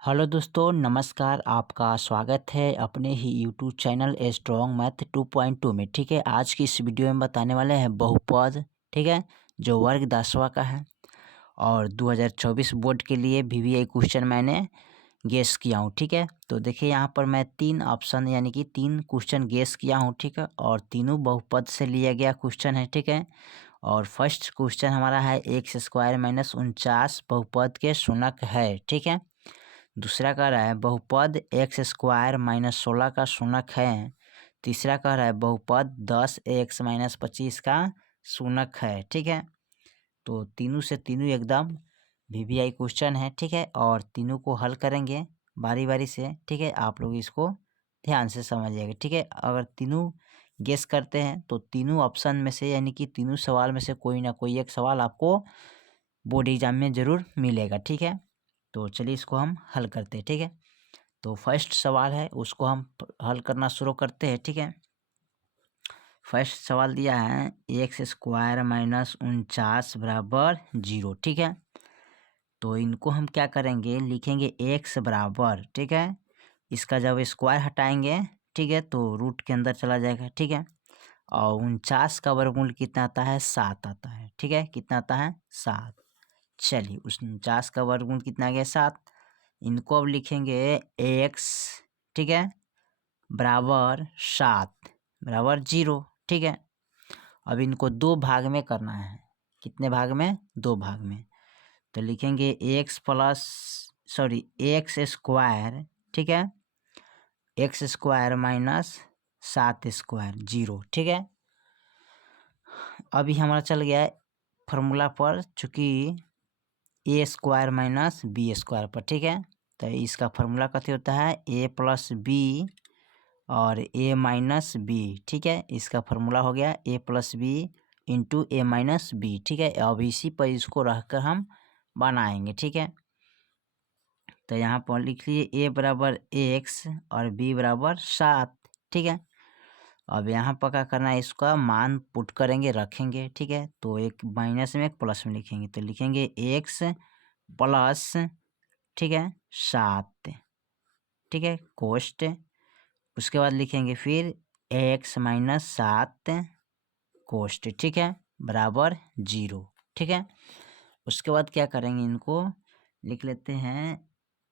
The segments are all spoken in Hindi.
हेलो दोस्तों, नमस्कार। आपका स्वागत है अपने ही YouTube channel a strong math 2.2 में। ठीक है, आज की इस वीडियो में बताने वाले हैं बहुपद। ठीक है, जो वर्ग 10वां का है और 2024 बोर्ड के लिए वीवीआई क्वेश्चन मैंने गेस किया हूँ। ठीक है, तो देखिए यहाँ पर मैं 3 ऑप्शन यानी कि 3 क्वेश्चन गेस किया हूँ। ठीक है, और तीनों बहुपद से लिया गया क्वेश्चन है। ठीक है, और फर्स्ट क्वेश्चन हमारा है एक्स स्क्वायर माइनस 49 बहुपद के शूनक है। ठीक है, दूसरा कह रहा है बहुपद एक्स स्क्वायर माइनस 16 का शूनक है। तीसरा कह रहा है बहुपद 10x माइनस 25 का शूनक है। ठीक है, तो तीनों से तीनों एकदम वीवीआई क्वेश्चन है। ठीक है, और तीनों को हल करेंगे बारी बारी से। ठीक है, आप लोग इसको ध्यान से समझिएगा। ठीक है, अगर तीनों गेस करते हैं तो तीनों ऑप्शन में से यानी कि तीनों सवाल में से कोई ना कोई एक सवाल आपको बोर्ड एग्जाम में ज़रूर मिलेगा। ठीक है, तो चलिए इसको हम हल करते हैं। ठीक है, तो फर्स्ट सवाल है उसको हम हल करना शुरू करते हैं। ठीक है, फर्स्ट सवाल दिया है एक्स स्क्वायर माइनस 49 बराबर 0। ठीक है, तो इनको हम क्या करेंगे, लिखेंगे एक्स बराबर। ठीक है, इसका जब स्क्वायर हटाएंगे, ठीक है, तो रूट के अंदर चला जाएगा। ठीक है, और 49 का वर्गमूल कितना आता है, 7 आता है। ठीक है, कितना आता है, 7। चलिए उस 49 का वर्गमूल कितना आ गया, 7। इनको अब लिखेंगे एक्स, ठीक है, बराबर 7 बराबर 0। ठीक है, अब इनको दो भाग में करना है। कितने भाग में, दो भाग में। तो लिखेंगे एक्स स्क्वायर। ठीक है, एक्स स्क्वायर माइनस 7 स्क्वायर 0। ठीक है, अभी हमारा चल गया है फॉर्मूला पर, चूँकि ए स्क्वायर माइनस बी स्क्वायर पर। ठीक है, तो इसका फॉर्मूला कथी होता है, ए प्लस बी और ए माइनस बी। ठीक है, इसका फॉर्मूला हो गया ए प्लस बी इंटू ए माइनस बी। ठीक है, अब इसी पर इसको रखकर हम बनाएंगे। ठीक है, तो यहाँ पर लिख लिए ए बराबर एक्स और बी बराबर 7। ठीक है, अब यहाँ पर क्या करना है, इसका मान पुट करेंगे, रखेंगे। ठीक है, तो एक माइनस में एक प्लस में लिखेंगे, तो लिखेंगे एक्स प्लस, ठीक है, 7। ठीक है, कोष्ट, उसके बाद लिखेंगे फिर एक्स माइनस 7 कोष्ट। ठीक है, बराबर 0। ठीक है, उसके बाद क्या करेंगे, इनको लिख लेते हैं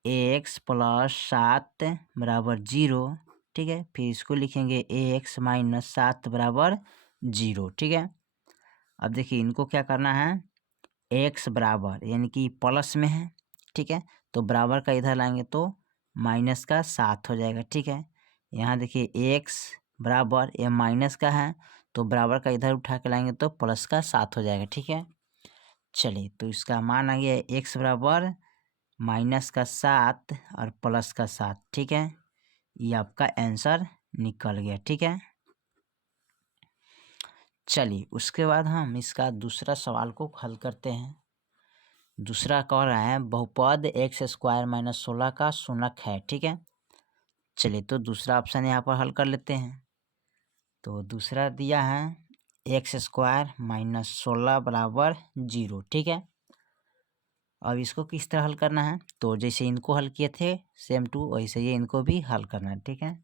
एक्स प्लस 7 बराबर 0। ठीक है, फिर इसको लिखेंगे एक्स माइनस 7 बराबर 0। ठीक है, अब देखिए इनको क्या करना है, एक्स बराबर यानी कि प्लस में है। ठीक है, तो बराबर का इधर लाएंगे तो माइनस का 7 हो जाएगा। ठीक है, यहाँ देखिए एक्स बराबर ये माइनस का है, तो बराबर का इधर उठा के लाएंगे तो प्लस का 7 हो जाएगा। ठीक है, चलिए तो इसका मान आ गया एक्स बराबर माइनस का 7 और प्लस का 7। ठीक है, ये आपका आंसर निकल गया। ठीक है, चलिए उसके बाद हम इसका दूसरा सवाल को हल करते हैं। दूसरा कह रहा है बहुपद एक्स स्क्वायर माइनस 16 का शूनक है। ठीक है, चलिए तो दूसरा ऑप्शन यहाँ पर हल कर लेते हैं। तो दूसरा दिया है एक्स स्क्वायर माइनस 16 बराबर 0। ठीक है, अब इसको किस तरह हल करना है, तो जैसे इनको हल किए थे सेम टू वैसे ये इनको भी हल करना है। ठीक है,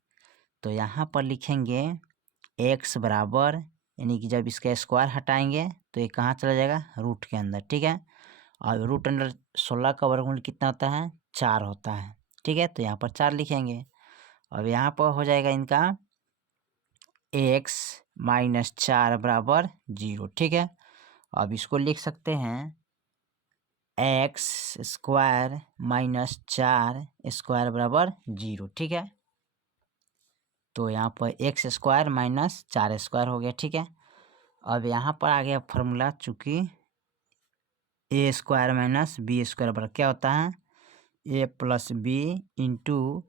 तो यहाँ पर लिखेंगे एक्स बराबर यानी कि जब इसका स्क्वायर हटाएंगे तो ये कहाँ चला जाएगा, रूट के अंदर। ठीक है, और रूट अंडर 16 का वर्गमूल कितना होता है, 4 होता है। ठीक है, तो यहाँ पर 4 लिखेंगे। अब यहाँ पर हो जाएगा इनका एक्स माइनस 4 बराबर 0। ठीक है, अब इसको लिख सकते हैं एक्स स्क्वायर माइनस 4 स्क्वायर बराबर 0। ठीक है, तो यहाँ पर एक्स स्क्वायर माइनस 4 स्क्वायर हो गया। ठीक है, अब यहाँ पर आ गया फॉर्मूला, चूँकि ए स्क्वायर माइनस बी स्क्वायर बराबर क्या होता है, ए प्लस बी इंटू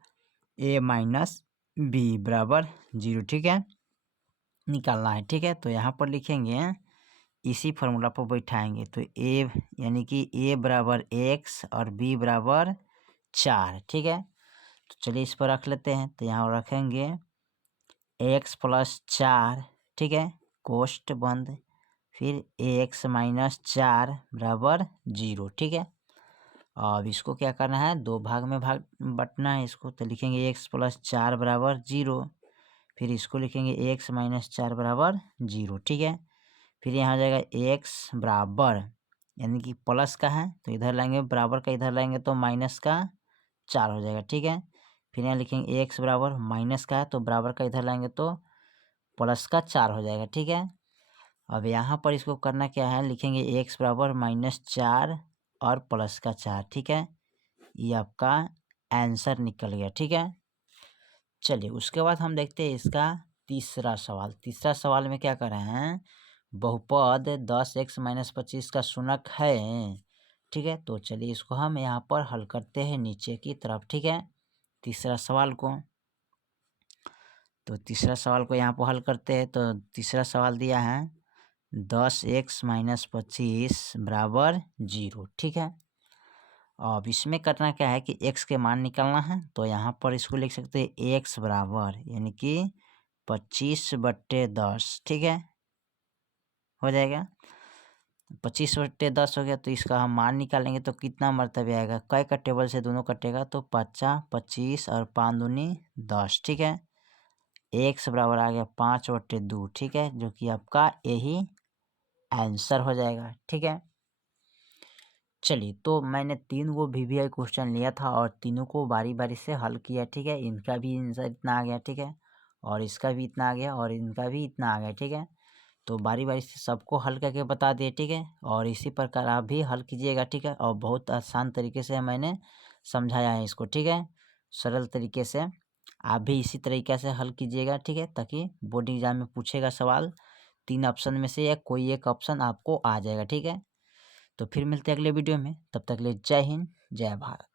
ए माइनस बी बराबर 0। ठीक है, निकालना है। ठीक है, तो यहाँ पर लिखेंगे इसी फार्मूला पर बैठाएंगे, तो ए यानी कि ए बराबर एक्स और बी बराबर 4। ठीक है, तो चलिए इस पर रख लेते हैं, तो यहाँ रखेंगे एक्स प्लस 4। ठीक है, कोष्ट बंद, फिर एक्स माइनस 4 बराबर 0। ठीक है, अब इसको क्या करना है, 2 भाग में बँटना है इसको। तो लिखेंगे x + 4 = 0। फिर इसको लिखेंगे x - 4 = 0, ठीक है। फिर यहाँ आ जाएगा x बराबर, यानी कि प्लस का है तो इधर लाएंगे, बराबर का इधर लाएंगे तो माइनस का 4 हो जाएगा, ठीक है। फिर यहाँ लिखेंगे x बराबर, माइनस का है तो बराबर का इधर लाएंगे तो प्लस का 4 हो जाएगा, ठीक है। अब यहाँ पर इसको करना क्या है, लिखेंगे x बराबर -4 और प्लस का 4, ठीक है। ये आपका आंसर निकल गया, ठीक है। चलिए उसके बाद हम देखते हैं इसका तीसरा सवाल। तीसरा सवाल में क्या कर रहे हैं, बहुपद 10x - 25 का शूनक है, ठीक है। तो चलिए इसको हम यहाँ पर हल करते हैं नीचे की तरफ, ठीक है। तीसरा सवाल को, तो तीसरा सवाल को यहाँ पर हल करते हैं। तो तीसरा सवाल दिया है 10x - 25 = 0, ठीक है। अब इसमें करना क्या है कि x के मान निकालना है। तो यहाँ पर इसको लिख सकते हैं x बराबर, यानी कि 25/10, ठीक है, हो जाएगा। 25/10 हो गया, तो इसका हम मान निकालेंगे तो कितना मरतबे आएगा, कै का टेबल से दोनों कटेगा तो 5 25 और 5 दूनी 10, ठीक है। x बराबर आ गया 5/2, ठीक है, जो कि आपका यही आंसर हो जाएगा, ठीक है। चलिए तो मैंने 3 गो VVI क्वेश्चन लिया था और तीनों को बारी बारी से हल किया, ठीक है। इनका भी आंसर इतना आ गया, ठीक है, और इसका भी इतना आ गया और इनका भी इतना आ गया, ठीक है। तो बारी बारी से सबको हल करके बता दिए, ठीक है। और इसी प्रकार आप भी हल कीजिएगा, ठीक है। और बहुत आसान तरीके से मैंने समझाया है इसको, ठीक है, सरल तरीके से। आप भी इसी तरीके से हल कीजिएगा, ठीक है, ताकि बोर्ड एग्जाम में पूछेगा सवाल 3 ऑप्शन में से या कोई एक ऑप्शन आपको आ जाएगा, ठीक है। तो फिर मिलते हैं अगले वीडियो में, तब तक के लिए जय हिंद, जय भारत।